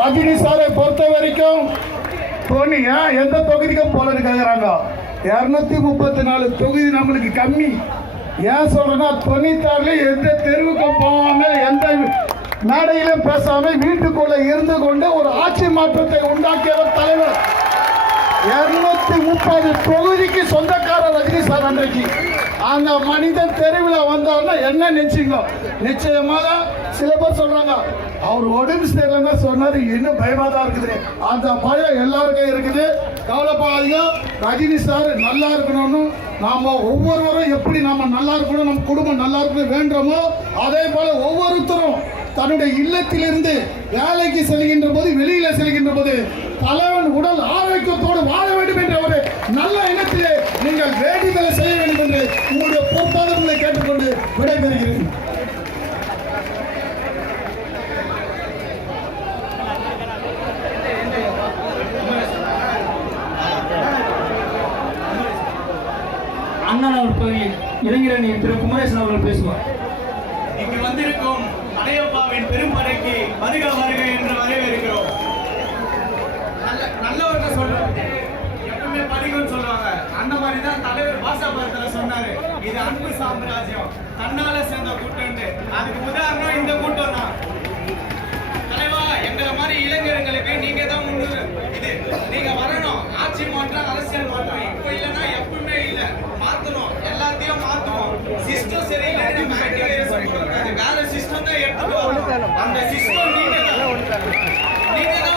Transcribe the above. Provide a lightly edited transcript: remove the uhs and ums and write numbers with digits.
ரஜினி சாரை பொறுத்த வரைக்கும் எந்த தொகுதிக்கும் போலன்னு கேட்குறாங்க. 234 தொகுதி நம்மளுக்கு கம்மி. ஏன் சொல்றேன்னா 96 எந்த தெருவுக்கும் போகாம எந்த மேடையிலும் பேசாம வீட்டுக்குள்ள இருந்து கொண்டு ஒரு ஆட்சி மாற்றத்தை உண்டாக்கியவர் தலைவர். 230 தொகுதிக்கு சொந்தக்காரர் ரஜினி சார். அன்றைக்கு அந்த மனிதன் தெருவில் வந்தாருன்னா என்ன நினைச்சிங்க? நிச்சயமாக சில பேர் சொல்றாங்க அவர் உடம்பு சரியில்லைன்னு சொன்னாரு, இன்னும் பயமா தான் இருக்குது. அந்த பயம் எல்லாருக்கும் இருக்குது. கவலைப்படாதீங்க. ரஜினி சார் நல்லா இருக்கணும்னு நாம ஒவ்வொருவரும் எப்படி நாம நல்லா இருக்கணும், நம்ம குடும்பம் நல்லா இருக்கணும் வேண்டுமோ அதே போல ஒவ்வொருத்தரும் தன்னுடைய இல்லத்திலிருந்து வேலைக்கு செல்கின்ற போது, வெளியில செல்கின்ற போது தலைவன் உடல் ஆரோக்கியத்தோடு வாழ வேண்டும் என்ற ஒரு நல்ல எண்ணத்திலே நீங்கள் வேண்டுதலை செய்ய வேண்டும் என்று உங்களுடைய பொறுப்பாளர்களை கேட்டுக்கொண்டு விடைபெறுகிறேன். அண்ணன் அவர் பகுதியில் இளைஞரணி திரு குமரேசன் அவர்கள் பேசுவார். இங்கு வந்திருக்கும் அடையப்பாவின் பெரும்படைக்கு வருக வருக என்று வரவேற்கிறோம். நல்லவர்கள் சொல்றாங்க, எப்பவுமே படிக்கும்னு சொல்லுவாங்க. அந்த மாதிரி தான் தலைவர் பாசாபுரத்துல சொன்னாரு, இது அன்பு சாம்ராஜ்யம், தன்னால சேர்ந்த கூட்டம். அதுக்கு உதாரணம் இந்த கூட்டம் தான். தலைவா, எங்களை மாதிரி இளைஞர்களுக்கு நீங்க தான் முன்னுரிமை. இது நீங்க வரணும். ஆட்சி மாற்றம், அரசியல் மாற்றம் இப்போ இல்லைன்னா எப்பவுமே இல்லை. மாத்தணும், எல்லாத்தையும் மாத்தணும். சிஸ்டம் சரியில்லை, வேற சிஸ்டம் தான் எடுத்துட்டு வரணும். அந்த சிஸ்டம் நீங்க தான்